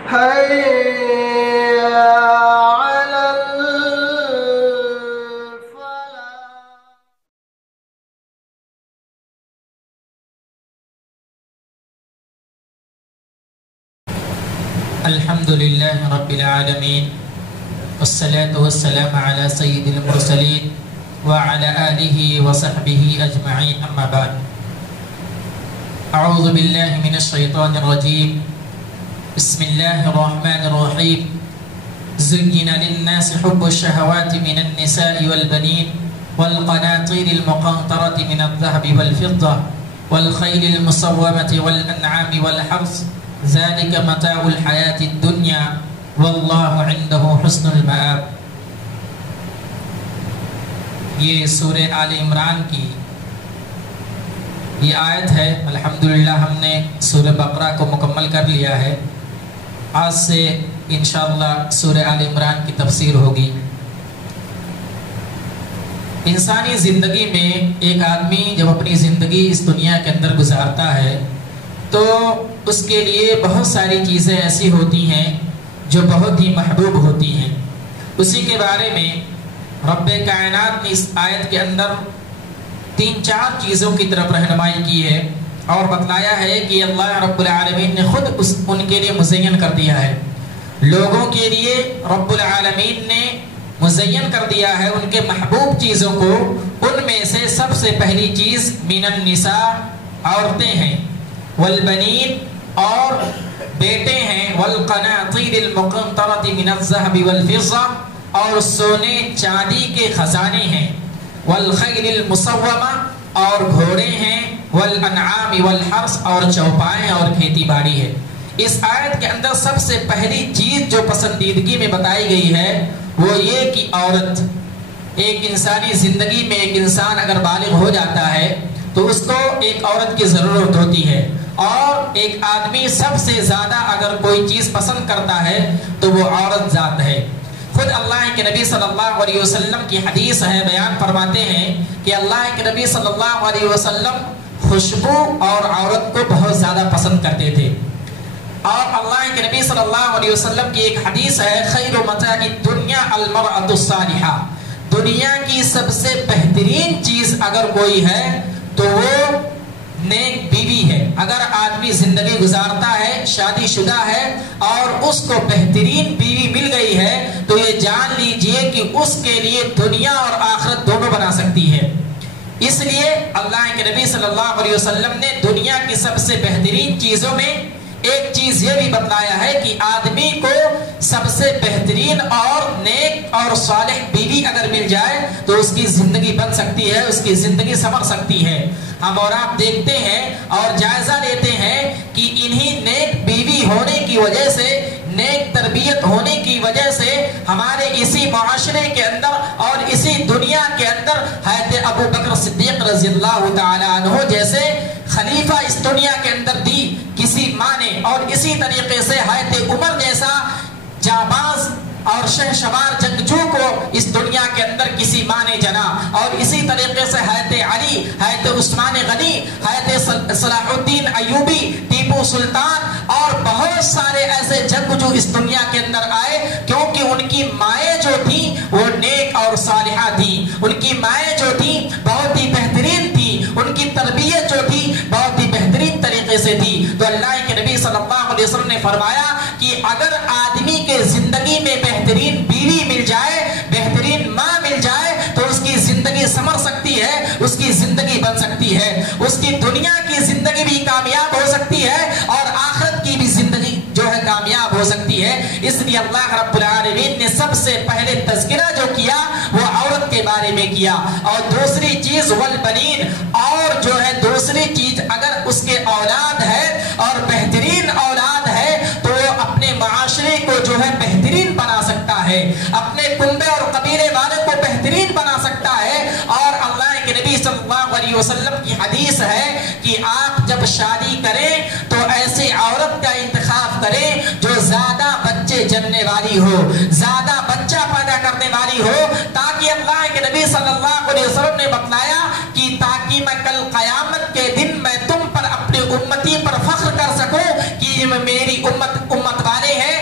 حي على الحمد لله رب العالمين والصلاة والسلام على سيد المرسلين وعلى آله وصحبه أجمعين أما بعد أعوذ بالله من الشيطان الرجيم بسم الله الرحمن الرحيم زين للناس حب الشهوات من النساء والبنين والقناطير المقنطرة من الذهب والفضة والخيل المصومة والأنعام والحرث ذلك متاع الحياة الدنيا والله عنده حسن المآب. یہ سورہ آل عمران کی یہ آیت ہے. الحمدللہ ہم نے سورہ بقرہ کو مکمل کر لیا ہے. آج سے انشاءاللہ سورہ آل عمران کی تفسیر ہوگی. انسانی زندگی میں ایک آدمی جب اپنی زندگی اس دنیا کے اندر گزارتا ہے تو اس کے لیے بہت ساری چیزیں ایسی ہوتی ہیں جو بہت ہی محبوب ہوتی ہیں. اسی کے بارے میں رب کائنات نے اس آیت کے اندر 3-4 چیزوں کی طرف رہنمائی کی ہے اور بتلایا ہے کہ اللہ رب العالمین نے خود ان کے لیے مزین کر دیا ہے. لوگوں کے لیے رب العالمین نے مزین کر دیا ہے ان کے محبوب چیزوں کو. ان میں سے سب سے پہلی چیز من النساء عورتیں ہیں، والبنین اور بیٹے ہیں، والقناطیر المقنطرۃ من الذهب والفضة اور سونے چاندی کے خزانے ہیں، والخیل المصومہ اور گھوڑے ہیں، والانعام والحرث اور چوپائیں اور کھیتی باڑی ہے. اس آیت کے اندر سب سے پہلی چیز جو پسندیدگی میں بتائی گئی ہے وہ یہ کہ عورت ایک انسانی زندگی میں ایک انسان اگر بالغ ہو جاتا ہے تو اس کو ایک عورت کی ضرورت ہوتی ہے. اور ایک آدمی سب سے زیادہ اگر کوئی چیز پسند کرتا ہے تو وہ عورت ذات ہے. خود اللہ کے نبی صلی اللہ علیہ وسلم کی حدیث ہے، بیان فرماتے ہیں کہ اللہ کے نبی صلی اللہ علیہ وسلم خوشبو اور عورت کو بہت زیادہ پسند کرتے تھے. اور اللہ کے نبی صلی اللہ علیہ وسلم کی ایک حدیث ہے، خیر متاع الدنیا المرأة الصالحہ، دنیا کی سب سے بہترین چیز اگر کوئی ہے تو وہ نیک بیوی ہے. اگر آدمی زندگی گزارتا ہے، شادی شدہ ہے اور اس کو بہترین بیوی مل گئی ہے تو یہ جان لیجئے کہ اس کے لیے دنیا اور آخرت دونوں بنا سکتی ہے. اس لیے اللہ کے نبی صلی اللہ علیہ وسلم نے دنیا کی سب سے بہترین چیزوں میں ایک چیز یہ بھی بتلایا ہے کہ آدمی کو سب سے بہترین اور نیک اور صالح بیوی اگر مل جائے تو اس کی زندگی بن سکتی ہے، اس کی زندگی سنور سکتی ہے. ہم اور آپ دیکھتے ہیں اور جائزہ لیتے ہیں کہ انہی نیک بیوی ہونے کی وجہ سے، نیک تربیت ہونے کی وجہ سے ہمارے اسی معاشرے کے اندر اور اسی دنیا کے اندر حضرت ابو بکر صدیق رضی اللہ تعالی عنہ جیسے خلیفہ اس دنیا کے اندر دی کسی ماں نے، اور اسی طریقے سے حضرت عمر جیسا جانباز اور شہسوار جنگجو کو اس دنیا کے اندر کسی ماں نے جنا، اور اسی طریقے سے حضرت علی، حضرت عثمان غنی، حضرت صلاح الدین ایوبی، ٹیپو سلطان اور بہت سارے ایسے جنگجو اس دنیا کے اندر آئے کیونکہ ان کی مائیں جو تھیں وہ نیک اور صالحہ تھیں. ان کی مائیں جو تھیں بہت ہی بہترین تھی، ان کی تربیت جو تھی بہت ہی بہترین طریقے سے تھی. تو اللہ کے نبی صلی اللہ علیہ وسلم نے فرمایا کہ اگر آدمی کے زندگی میں بہترین بیوی مل جائے، بہترین ماں مل جائے تو اس کی زندگی سنور سکتی ہے، اس کی زندگی بن سکتی ہے، اس کی دنیا کی زندگی بھی کامیاب ہو سکتی ہے اور آخرت کی بھی زندگی جو ہے کامیاب ہو سکتی ہے. اس لیے اللہ رب العالمین نے سب سے پہلے تذکرہ جو کیا وہ عورت کے بارے میں کیا. اور دوسری چیز والبنین، اور جو ہے دوسری چیز اگر اس کے اولاد ہے اور بہترین اولاد ہے تو وہ اپنے معاشرے کو جو ہے بہترین بنا سکتا ہے، اپنے کنبے اور قبیلے والے کو بہترین بنا سکتا ہے. اور اللہ کے نبی صلی اللہ علیہ وسلم کی حدیث ہے کہ آپ جب شادی کریں تو ایسی عورت کا انتخاب کریں جو زیادہ بچے جننے والی ہو، زیادہ بچہ پیدا کرنے والی ہو، تاکہ اللہ کے نبی صلی اللہ علیہ وسلم نے بتلایا کہ تاکہ میں کل قیامت کے دن میں تم پر اپنی امتی پر فخر کر سکوں کہ میری امت والے ہیں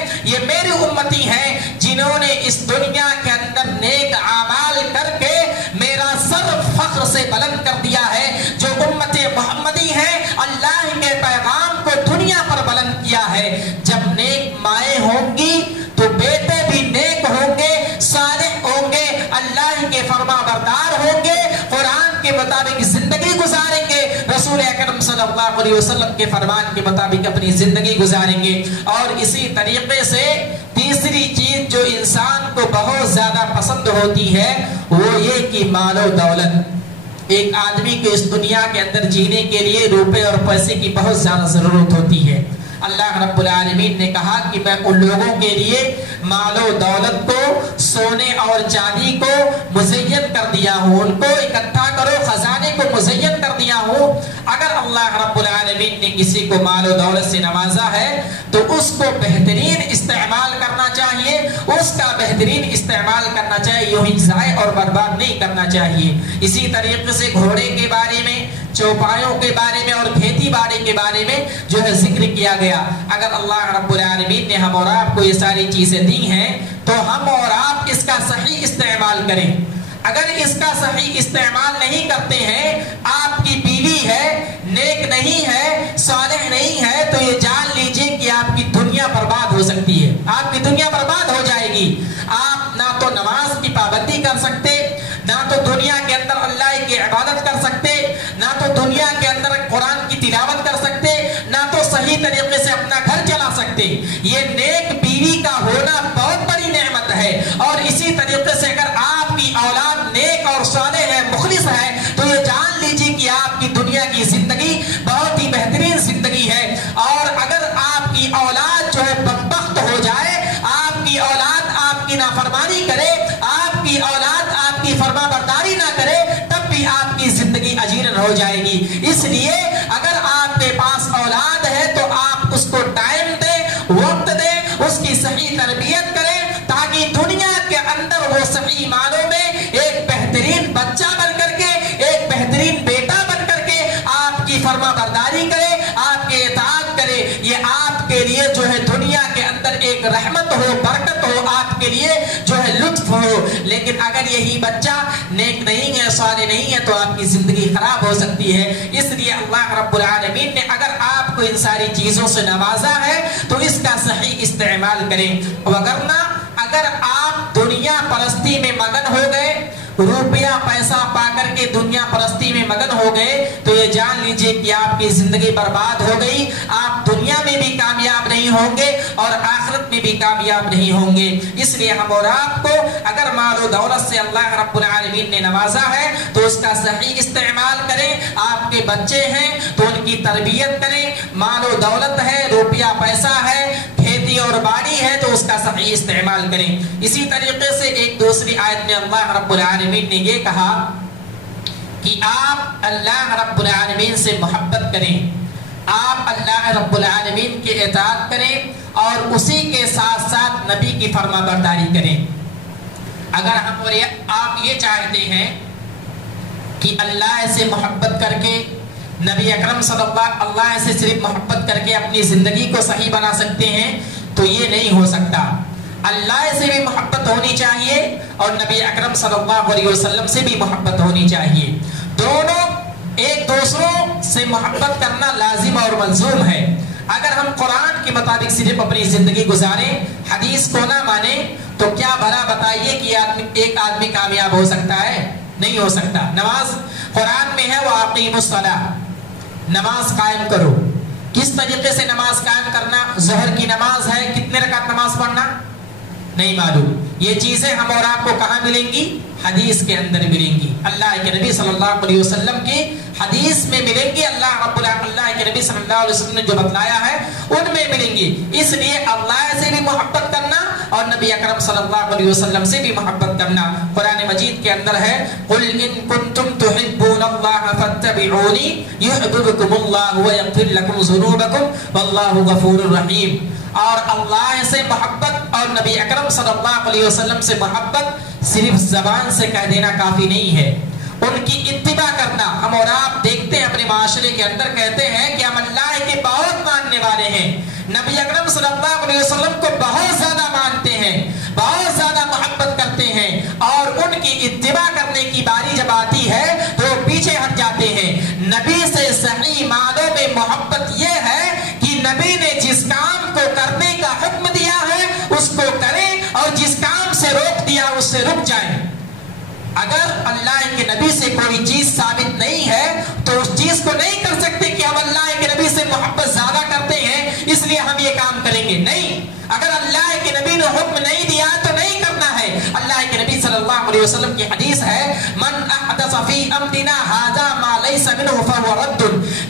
سے بلند کر دیا ہے، جو امت محمدی ہے اللہ کے پیغام کو دنیا پر بلند کیا ہے۔ جب نیک مائیں ہوں گی تو بیٹے بھی نیک ہوں گے، صالح ہوں گے، اللہ کے فرما بردار ہوں گے، قرآن کے مطابق زندگی گزاریں گے، رسول اکرم صلی اللہ علیہ وسلم کے فرمان کے مطابق اپنی زندگی گزاریں گے۔ اور اسی طریقے سے تیسری چیز جو انسان کو بہت زیادہ پسند ہوتی ہے وہ یہ کہ مال و دولت۔ ایک آدمی کو اس دنیا کے اندر جینے کے لیے روپے اور پیسے کی بہت زیادہ ضرورت ہوتی ہے۔ اللہ رب العالمین نے کہا کہ میں ان لوگوں کے لیے مال و دولت کو، سونے اور چاندی کو مزین کر دیا ہوں، ان کو اکٹھا کرو، خزانے کو مزین کر دیا ہوں۔ اگر اللہ رب العالمین نے کسی کو مال و دولت سے نوازا ہے تو اس کو بہترین استعمال کرنا چاہیے، اس کا بہترین استعمال کرنا چاہیے، یوں ہی ضائع اور برباد نہیں کرنا چاہیے۔ اسی طریقے سے گھوڑے کے بارے میں، چوپایوں کے بارے میں اور کھیتی باڑی کے بارے میں جو ہے ذکر کیا گیا۔ اگر اللہ رب العالمین نے ہم اور آپ کو یہ ساری چیزیں دی ہیں تو ہم اور آپ اس کا صحیح استعمال کریں۔ اگر اس کا صحیح استعمال نہیں کرتے ہیں، آپ کی بیوی ہے نیک نہیں ہے، صالح نہیں ہے، تو یہ جان لیجئے کہ آپ کی دنیا برباد ہو سکتی ہے، آپ کی دنیا برباد ہو جائے گی۔ آپ نہ تو نماز کی پابندی کر سکتے، نہ تو دنیا کے اندر اللہ کی عبادت کر سکتے، نہ تو دنیا کے اندر قرآن کی تلاوت کر سکتے، نہ تو صحیح طریقے سے اپنا گھر چلا سکتے۔ یہ نیک بیوی کا ہونا بہت بڑی نعمت ہے، اور اسی طریقے سے اگر آپ کی اولاد نیک اور صالح ہے، مخلص ہے، تو یہ جان لیجیے کہ آپ کی دنیا کی زندگی بہت ہی بہترین زندگی ہے۔ اور اگر آپ کی اولاد جو ہے بدبخت ہو جائے، آپ کی اولاد آپ کی نافرمانی کرے، آپ کی اولاد آپ کی فرما برداری نہ کرے، تب بھی آپ کی زندگی اجیرن ہو جائے گی۔ اس لیے اگر آپ کے پاس اولاد ہے تو آپ اس کو ٹائم دیں، وقت دیں، اس کی صحیح تربیت کریں، تاکہ دنیا کے اندر وہ صحیح معنوں میں ایک بہترین بچہ بن کر کے، ایک بہترین بیٹا بن کر کے آپ کی فرما برداری کرے، آپ کے اطاعت کرے۔ یہ آپ کے لیے جو ہے دنیا کے اندر ایک رحمت ہو، برکت ہو، آپ کے لیے جو ہے لطف ہو۔ لیکن اگر یہی بچہ نیک نہیں ہے، صالح نہیں ہے، تو آپ کی زندگی خراب ہو سکتی ہے۔ اس لیے اللہ رب العالمین نے اگر آپ کو ان ساری چیزوں سے نوازا ہے تو اس کا صحیح استعمال کریں، وگرنہ اگر آپ دنیا پرستی میں مگن ہو گئے، روپیہ پیسہ پا کر کے دنیا پرستی میں مگن ہو گئے، تو یہ جان لیجئے کہ آپ کی زندگی برباد ہو گئی۔ آپ دنیا میں بھی کامیاب نہیں ہوں گے اور آخرت میں بھی کامیاب نہیں ہوں گے۔ اس لیے ہم اور آپ کو اگر مال و دولت سے اللہ رب العالمین نے نوازا ہے تو اس کا صحیح استعمال کریں۔ آپ کے بچے ہیں تو ان کی تربیت کریں، مال و دولت ہے، روپیہ پیسہ ہے، کھیتی اور باڑی ہے، تو اس کا صحیح استعمال کریں۔ اسی طریقے سے ایک دوسری آیت میں اللہ رب العالمین نے یہ کہا کہ آپ اللہ رب العالمین سے محبت کریں، آپ اللہ رب العالمین کی اطاعت کریں، اور اسی کے ساتھ ساتھ نبی کی فرما برداری کریں۔ اگر ہم اور آپ یہ چاہتے ہیں کہ اللہ سے محبت کر کے، نبی اکرم صلی اللہ سے صرف محبت کر کے اپنی زندگی کو صحیح بنا سکتے ہیں، تو یہ نہیں ہو سکتا۔ اللہ سے بھی محبت ہونی چاہیے اور نبی اکرم صلی اللہ علیہ وسلم سے بھی محبت ہونی چاہیے۔ دونوں ایک دوسروں سے محبت کرنا لازم اور ملزوم ہے۔ اگر ہم قرآن کے مطابق صرف اپنی زندگی گزاریں، حدیث کو نہ مانیں، تو کیا بھلا بتائیے کہ ایک آدمی کامیاب ہو سکتا ہے؟ نہیں ہو سکتا۔ نماز قرآن میں ہے وَأَقِیمُوا الصَّلَاةَ، نماز قائم کرو۔ کس طریقے سے نماز قائم کرنا؟ ظہر کی نماز ہے، کتنے رکعت نماز پڑھنا؟ نہیں معلوم۔ یہ چیزیں ہم اور آپ کو کہاں ملیں گی؟ حدیث کے اندر ملیں گی، اللہ کے نبی صلی اللہ علیہ وسلم کی حدیث میں ملیں گی، اللہ کے نبی صلی اللہ علیہ وسلم نے جو بتلایا ہے ان میں ملیں گی۔ اس لیے اللہ سے بھی محبت کرنا اور نبی اکرم صلی اللہ علیہ وسلم سے بھی محبت کرنا۔ قرآن مجید کے اندر ہے قُلْ إِن كُنْتُمْ تُحِبُّونَ اللَّهَ فَاتَّبِعُونِي يُحْبِبْكُمُ اللَّهُ وَيَغْفِرْ لَكُمْ ذُنُوبَكُمْ وَاللَّهُ غَفُورٌ رَحِيمٌ۔ اور اللہ سے محبت اور نبی اکرم صلی اللہ علیہ وسلم سے محبت صرف زبان سے کہہ دینا کافی نہیں ہے، ان کی اتباع کرنا۔ ہم اور آپ دیکھتے ہیں اپنے معاشرے کے اندر کہتے ہیں کہ ہم اللہ کے بہت ماننے والے ہیں، نبی اکرم صلی اللہ علیہ وسلم کو بہت زیادہ مانتے ہیں، بہت زیادہ محبت کرتے ہیں، اور ان کی اتباع کرنے کی باری جب آتی ہے تو نبی سے صحیح معنوں میں محبت یہ ہے کہ نبی نے جس کام کو کرنے کا حکم دیا ہے اس کو کریں اور جس کام سے روک دیا اس سے رک جائیں. اگر اللہ کے نبی سے کوئی چیز ثابت نہیں ہے تو اس چیز کو نہیں کر سکتے کہ ہم اللہ کے نبی سے محبت زیادہ کرتے ہیں اس لیے ہم یہ کام کریں گے. نہیں, اگر اللہ کے نبی نے حکم نہیں دیا تو نہیں کرنا ہے. اللہ کے نبی صلی اللہ علیہ وسلم کی حدیث ہے من احدث فی امرنا ھذا ما لیس منہ فہو رد,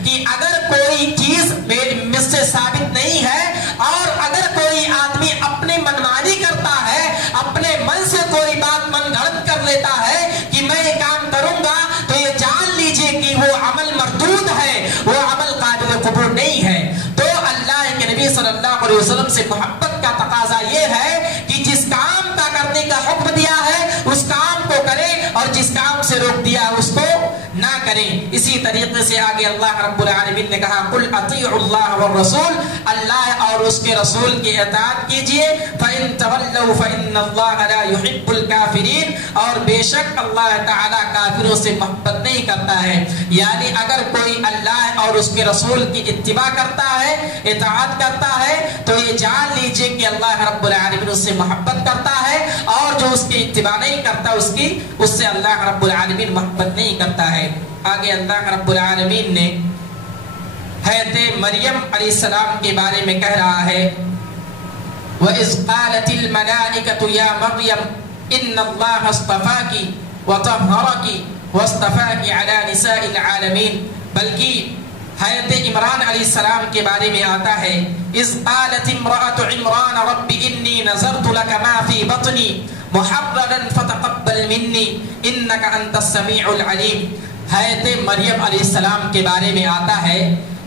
کہ اگر کوئی چیز مجھ سے ثابت نہیں ہے اور اگر کوئی آدمی اپنے منمانی کرتا ہے, اپنے من سے کوئی بات من گھڑت کر لیتا ہے کہ میں یہ کام کروں گا, تو یہ جان لیجئے کہ وہ عمل مردود ہے, وہ عمل قابل قبول نہیں ہے. تو اللہ کے نبی صلی اللہ علیہ وسلم سے محبت کا تقاضا یہ ہے کہ جس کام کا کرنے کا حکم دیا ہے اس کام کو کریں اور جس کام سے روک دیا اس کو نہ کریں. اسی طریقے سے آگے اللہ رب العالمین نے کہا قل اطیعوا اللہ والرسول, اللہ اور اس کے رسول کی اطاعت کیجئے, فإن تولوا فإن اللہ لا يحب الكافرین, اور بے شک اللہ تعالی کافروں سے محبت نہیں کرتا ہے. یعنی اگر کوئی اللہ اور اس کے رسول کی اتباع کرتا ہے, اطاعت کرتا ہے, تو یہ جان لیجئے کہ اللہ رب العالمین اس سے محبت کرتا ہے, اور جو اس کی اتباع نہیں کرتا اس سے اللہ رب العالمین محبت نہیں کرتا ہے. آگے اللہ رب العالمین نے حضرت مریم علیہ السلام کے بارے میں کہہ رہا ہے وَإِذْ قَالَتِ الْمَلَائِكَةُ يَا مَرْيَمْ إِنَّ اللَّهَ اصْطَفَاكِ وَطَهَّرَكِ وَاصْطَفَاكِ عَلَى نِسَاءِ الْعَالَمِينَ, بلکہ حضرت عمران علیہ السلام کے بارے میں آتا ہے اِذْ قَالَتِ امْرَأَةُ عِمْرَانَ رَبِّ إِنِّي نَذَرْتُ لَكَ مَا فِي بَطْنِي مُحَرَّرًا فَتَقَبَّلْ مِنِّي إِنَّكَ أَنْتَ السَّمِيعُ الْعَلِيمُ. حضرت مریم علیہ السلام کے بارے میں آتا ہے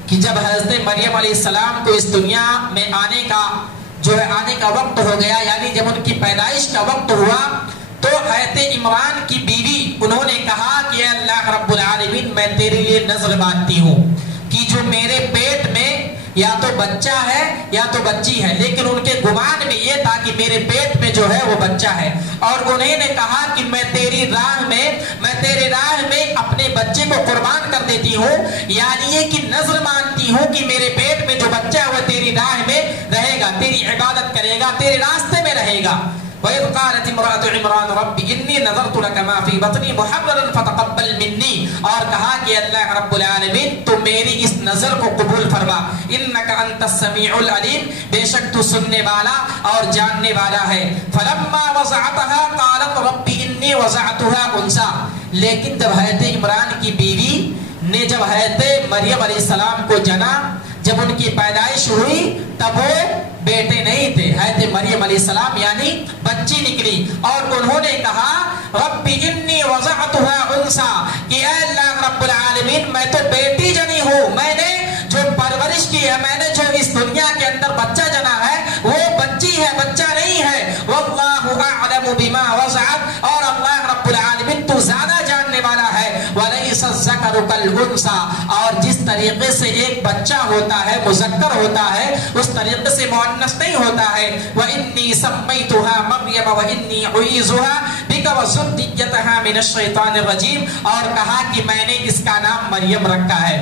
کہ جب حضرت مریم علیہ السلام کو اس دنیا میں آنے کا وقت ہو گیا, یعنی جب ان کی پیدائش کا وقت ہوا, تو حضرت عمران کی بیوی انہوں نے کہا کہ اے اللہ رب العالمین میں تیرے لیے نذر باندھتی ہوں کہ جو میرے پیٹ میں یا تو بچہ ہے یا تو بچی ہے, لیکن ان کے گمان میں یہ تھا کہ میرے پیٹ میں جو ہے وہ بچہ ہے, اور انہیں نے کہا کہ میں تیرے راہ میں اپنے بچے کو قربان کر دیتی ہوں, یعنی یہ کہ نذر مانتی ہوں کہ میرے پیٹ میں جو بچہ ہے وہ تیری راہ میں رہے گا, تیری عبادت کرے گا, تیرے راستے میں رہے گا. وَإِذْ قَالَتِ امْرَأَةُ عِمْرَانَ رَبِّ إِنِّي نَذَرْتُ لَكَ مَا فِي بَطْنِي مُحَرَّرًا فَتَقَبَّلْ مِنِّي, اور کہا کہ اللہ رب العالمین تو میری اس نظر کو قبول فرما, إِنَّكَ أَنْتَ السَّمِيعُ الْعَلِيمُ, بے شک تو سننے والا اور جاننے والا ہے. فَلَمَّا وَضَعَتْهَا قَالَتْ رَبِّ إِنِّي وَضَعْتُهَا أُنْثَىٰ, لیکن جب حضرت عمران کی بیوی نے جب حضرت مریم علیہ السلام کو جنا, جب ان کی پیدائش ہوئی تب وہ بیٹے نہیں تھے, حضرت مریم علیہ السلام یعنی بچی نکلی, اور انہوں نے کہا رب انی وضعتها انثى, کہ اے اللہ رب العالمین میں تو بیٹی جنی ہوں, میں نے جو پرورش کی ہے, میں نے جو اس دنیا کے اندر بچہ جنا ہے وہ بچی ہے, بچہ نہیں ہے. واللہ اعلم بما وضعت, اور اللہ رب العالمین تو زیادہ جاننے والا ہے. ولیس الذکر کالانثى, اور جس طریقے سے ایک بچہ ہوتا ہے مذکر ہوتا ہے اس طریقے سے مؤنث نہیں ہوتا ہے. وانی سمیتها مریم وانی اعیذها بک وذریتها من الشیطان الرجیم, اور کہا کہ میں نے اس کا نام مریم رکھا ہے.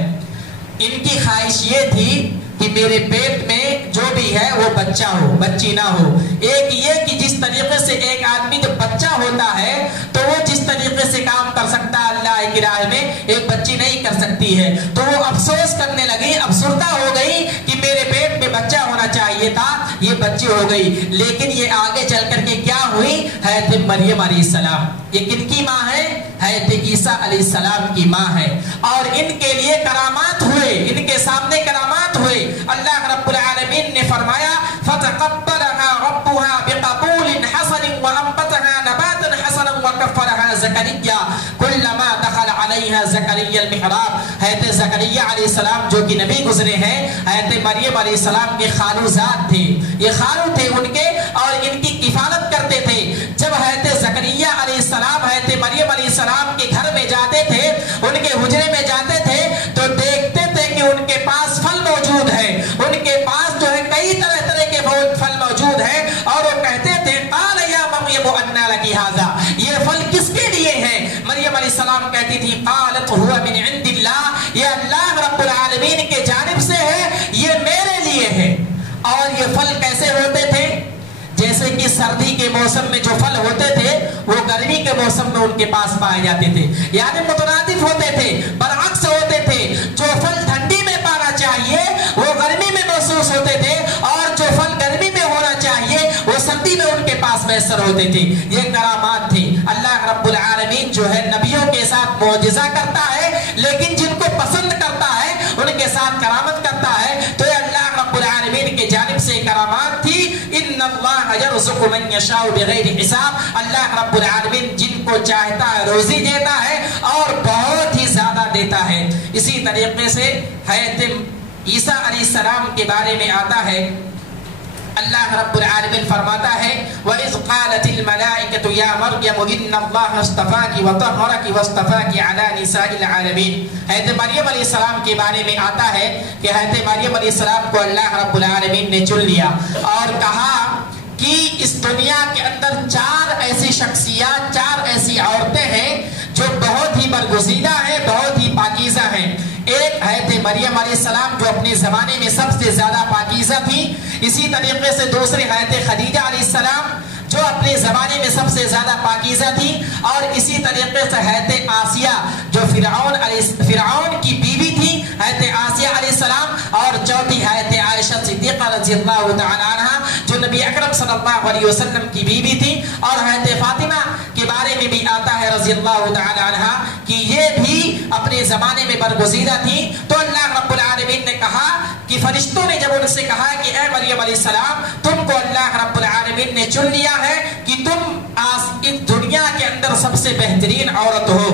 ان کی خواہش یہ تھی کہ میرے پیٹ میں جو بھی ہے وہ بچہ ہو, بچی نہ ہو. ایک یہ کہ جس طریقے سے ایک آدمی جب بچہ ہوتا ہے تو وہ جس طریقے سے کام کر سکتا ہے اللہ کی راہ میں, ایک بچی نہیں کر سکتی ہے. تو وہ افسوس کرنے لگی, افسردہ ہو گئی کہ میرے پیٹ میں بچہ ہونا چاہیے تھا, یہ بچی ہو گئی. لیکن یہ آگے چل کر کے کیا ہوئی, حضرت مریم علیہ السلام, یہ کن کی ماں ہے, حضرت عیسیٰ علیہ السلام کی ماں ہے. اور ان کے لیے کرامات ہوئے, ان کے سامنے کرامات ہوئے. اللہ رب العالمین نے فرمایا فتقبلها ربها بقبول حسن وانبتها نباتا حسنا وكفلها زكريا كلما دخل عليها زكريا المحراب. حضرت زکریا علیہ السلام جو کہ نبی گزرے ہیں, حضرت مریم علیہ السلام کے خالو زاد تھے, یہ خالو تھے ان کے, اور ان کی کفالت کرتے تھے. جب حضرت زکریا علیہ السلام حضرت مریم علیہ السلام کے گھر میں جاتے تھے, ان کے حجرے میں جاتے تھے, تو دیکھتے تھے کہ ان کے پاس پھل موجود ہے, ان کے پاس جو ہے کئی طرح طرح کے پھل موجود ہیں, اور وہ کہتے تھے قال یا مریم انا لکی ھذا, یہ پھل کس کے لیے ہے. مریم علیہ السلام کہتی تھی قالت هو من عند اللہ, یہ اور یہ پھل کیسے ہوتے تھے؟ جیسے کہ سردی کے موسم میں جو پھل ہوتے تھے وہ گرمی کے موسم میں ان کے پاس پائے جاتے تھے، یعنی مترادف ہوتے تھے، برعکس ہوتے تھے۔ جو پھل ٹھنڈی میں پانا چاہیے وہ گرمی میں محسوس ہوتے تھے، اور جو پھل گرمی میں ہونا چاہیے وہ سردی میں ان کے پاس میسر ہوتے تھے۔ یہ کرامات تھی۔ اللہ رب العالمین جو ہے نبیوں کے ساتھ معجزہ کرتا ہے، لیکن جن کو پسند کرتا ہے ان کے ساتھ کرامت کرتا ہے۔ تو یہ اللہ رب العالمین کی جانب سے کرامات تھی۔ ان اللہ یرزق من یشاء بغیر حساب، اللہ رب العالمین جن کو چاہتا ہے روزی دیتا ہے اور بہت ہی زیادہ دیتا ہے۔ اسی طریقے سے حضرت عیسیٰ علیہ السلام کے بارے میں آتا ہے، اللہ رب العالمین فرماتا ہے وَإِذْ قَالَتِ الْمَلَائِكَةُ يَا مَرْيَمُ إِنَّ اللَّهَ اصْطَفَاكِ وَطَهَّرَكِ وَاصْطَفَاكِ عَلَى نِسَاءِ الْعَالَمِينَ۔ حضرت مریم علیہ السلام کے بارے میں آتا ہے کہ حضرت مریم علیہ السلام کو اللہ رب العالمین نے چن لیا اور کہا کہ اس دنیا کے اندر 4 ایسی شخصیات، 4 ایسی عورتیں ہیں جو بہت ہی برگزیدہ ہیں، بہت ہی پاکیزہ ہیں۔ ایک حضرت مریم علیہ السلام جو اپنے زمانے میں سب سے زیادہ پاکیزہ تھی، اسی طریقے سے دوسرے حضرت خدیجہ علیہ السلام جو اپنے زمانے میں سب سے زیادہ پاکیزہ تھی، اور اسی طریقے سے حضرت آسیہ جو فرعون کی بیوی تھی، حضرت آسیہ علیہ السلام، اور چوتھی حضرت عائشہ صدیقہ رضی اللہ تعالی عنہ جو نبی اکرم صلی اللہ علیہ وسلم کی بیوی تھی، اور حضرت فاطمہ کے بارے میں بھی آتا ہے رضی اللہ تعالی عنہ کہ یہ بھی اپنے زمانے میں برگزیدہ تھی۔ تو اللہ رب العالمین نے کہا کہ فرشتوں نے جب ان سے کہا کہ اے مریم علیہ السلام تم کو اللہ رب العالمین نے چن لیا ہے کہ تم اس دنیا کے اندر سب سے بہترین عورت ہو،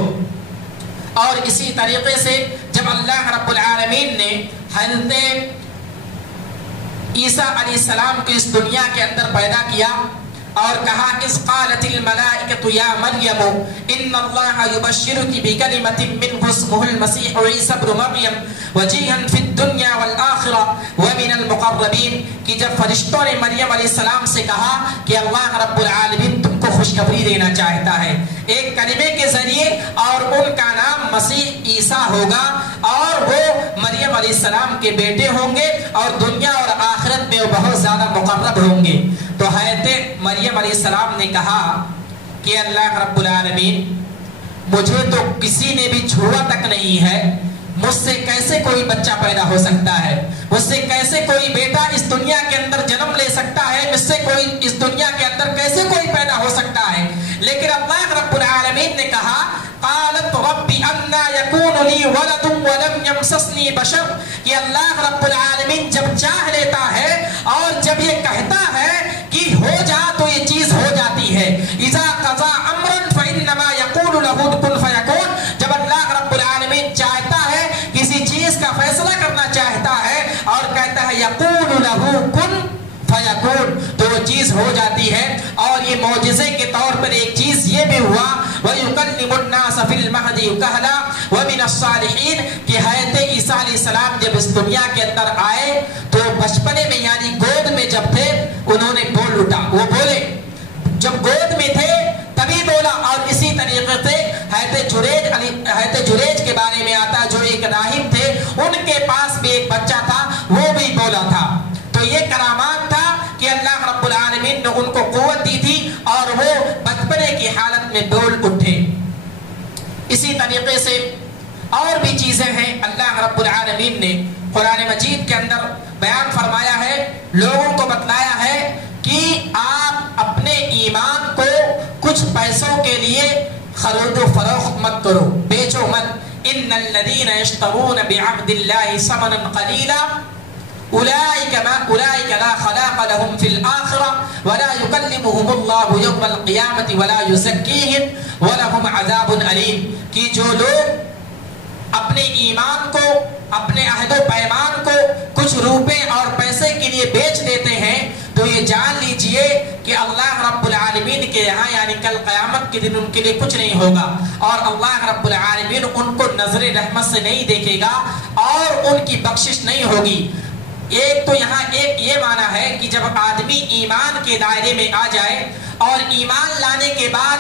اور اسی طریقے سے جب اللہ رب العالمین نے حضرت عیسیٰ علیہ السلام کو اس دنیا کے اندر پیدا کیا اور کہا اذ قالت الملائکۃ یا مریم ان اللہ یبشرک بکلمۃ منہ اسمہ المسیح عیسی ابن مریم وجیہا فی الدنیا والآخرہ ومن المقربین، کہ جب فرشتوں نے مریم علیہ السلام سے کہا کہ اللہ رب العالمین تم کو خوشخبری دینا چاہتا ہے ایک کلمے کے ذریعے، اور ان کا نام مسیح عیسیٰ ہوگا اور وہ مریم علیہ السلام کے بیٹے ہوں گے اور دنیا اور آخرت میں وہ بہت زیادہ مقرب ہوں گے، تو حضرت مریم علیہ السلام نے کہا کہ اللہ رب العالمین مجھے تو کسی نے بھی چھوا تک نہیں ہے، مجھ سے کیسے کوئی بچہ پیدا ہو سکتا ہے، مجھ سے کیسے کوئی بیٹا اس دنیا کے اندر جنم لے سکتا ہے، مجھ سے کوئی اس دنیا کے اندر کیسے کوئی پیدا ہو سکتا ہے۔ لیکن اللہ رب العالمین نے کہا قالت رب انا یکون لی ولد ولم یمسسنی بشر، کہ اللہ رب العالمین جب چاہ لیتا ہے اور جب یہ کہتا ہے کہ ہو جا تو یہ چیز ہو جاتی ہے۔ اذا قضا امرا فانما یقول له کن فیکون، جب اللہ رب العالمین چاہتا ہے کسی چیز کا فیصلہ کرنا چاہتا ہے اور کہتا ہے یقول له کن فیکون، تو وہ چیز ہو جاتی ہے۔ اور یہ معجزے کے طور پر ایک چیز یہ بھی ہوا وَيُكَلِّمُ النَّاسَ فِي الْمَهْدِ كَهْلًا وَمِنَ الصَّالِحِينَ، کہ حضرت عیسیٰ علیہ السلام جب اس دنیا کے اندر آئے تو بچپنے میں یعنی گود میں جب تھے انہوں نے بول اٹھا، وہ بولے جب گود میں تھے تبھی بولا۔ اور اسی طریقے سے حضرت جریج کے بارے میں آتا جو ایک راہب تھے، ان کے پاس بھی ایک بچہ تھا، وہ بھی بولا تھا۔ تو یہ کرامات تھا کہ اللہ رب العالمین نے ان کو قوت دی تھی اور وہ بچپنے کی حالت میں بول اٹھے۔ اسی طریقے سے اور بھی چیزیں ہیں اللہ رب العالمین نے قرآن مجید کے اندر بیان فرمایا ہے، لوگوں کو بتلایا ہے کہ آپ اپنے ایمان کو کچھ پیسوں کے لیے خرید و فروخت مت کرو، بیچو مت۔ ان الذین یشترون بعہد اللہ ثمنا قلیلا اولئک لا خلاق لهم فی الآخرہ ولا یکلمهم اللہ یوم القیامۃ ولا یزکیہم ولہم عذاب علیم، کہ جو لوگ اپنے ایمان کو، اپنے عہد و پیمان کو کچھ روپے اور پیسے کے لیے بیچ دیتے ہیں، تو یہ جان لیجئے کہ اللہ رب العالمین کے یہاں یعنی کل قیامت کے دن ان کے لیے کچھ نہیں ہوگا، اور اللہ رب العالمین ان کو نظر رحمت سے نہیں دیکھے گا اور ان کی بخشش نہیں ہوگی۔ ایک تو یہاں ایک یہ معنی ہے کہ جب آدمی ایمان کے دائرے میں آ جائے اور ایمان لانے کے بعد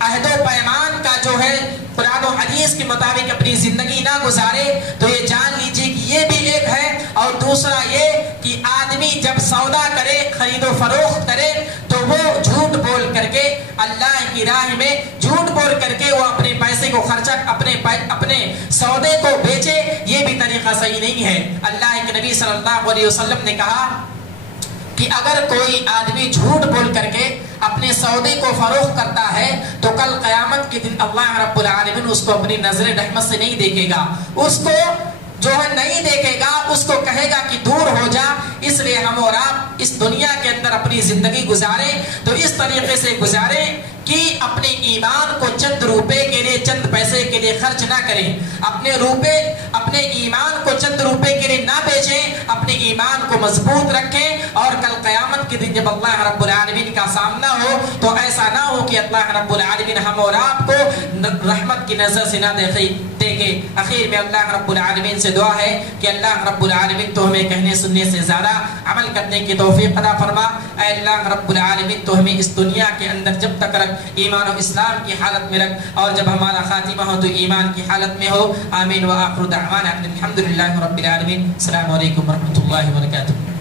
عہد و پیمان کا جو ہے قرآن و حدیث کے مطابق اپنی زندگی نہ گزارے، تو یہ جان لیجئے کہ یہ بھی ایک ہے۔ اور دوسرا یہ کہ آدمی جب سودا کرے، خرید و فروخت کرے، تو وہ جھوٹ بول کر کے اللہ کی راہ میں جھوٹ بول کر کے وہ اپنے پیسے کو خرچہ اپنے سودے کو بیچے، یہ بھی طریقہ صحیح نہیں ہے۔ اللہ کے نبی صلی اللہ علیہ وسلم نے کہا کہ اگر کوئی آدمی جھوٹ بول کر کے اپنے سودے کو فروخت کرتا ہے تو کل قیامت کے دن اللہ رب العالمین اس کو اپنی نظر رحمت سے نہیں دیکھے گا، اس کو جو ہے نہیں دیکھے گا، اس کو کہے گا کہ دور ہو جا۔ اس لیے ہم اور آپ اس دنیا کے اندر اپنی زندگی گزاریں تو اس طریقے سے گزاریں کہ اپنے ایمان کو چند روپے کے لیے، چند پیسے کے لیے خرچ نہ کریں، اپنے ایمان کو چند روپے کے لیے نہ بیچیں، اپنے ایمان کو مضبوط رکھیں، اور کل قیامت کے دن جب اللہ رب العالمین کا سامنا ہو تو ایسا نہ ہو کہ اللہ رب العالمین ہم اور آپ کو رحمت کی نظر سے نہ دیکھے۔ آخر میں اللہ رب العالمین سے دعا ہے کہ اللہ رب العالمین تو ہمیں کہنے سننے سے زیادہ عمل کرنے کی توفیق عطا فرما۔ اے اللہ رب العالمین تو ہمیں اس دنیا کے اندر جب تک رکھ، ایمان و اسلام کی حالت میں رکھ، اور جب ہمارا خاتمہ ہو تو ایمان کی حالت میں ہو۔ آمین و آخر دعوانا الحمدللہ رب العالمین۔ السلام علیکم ورحمۃ اللہ وبرکاتہ۔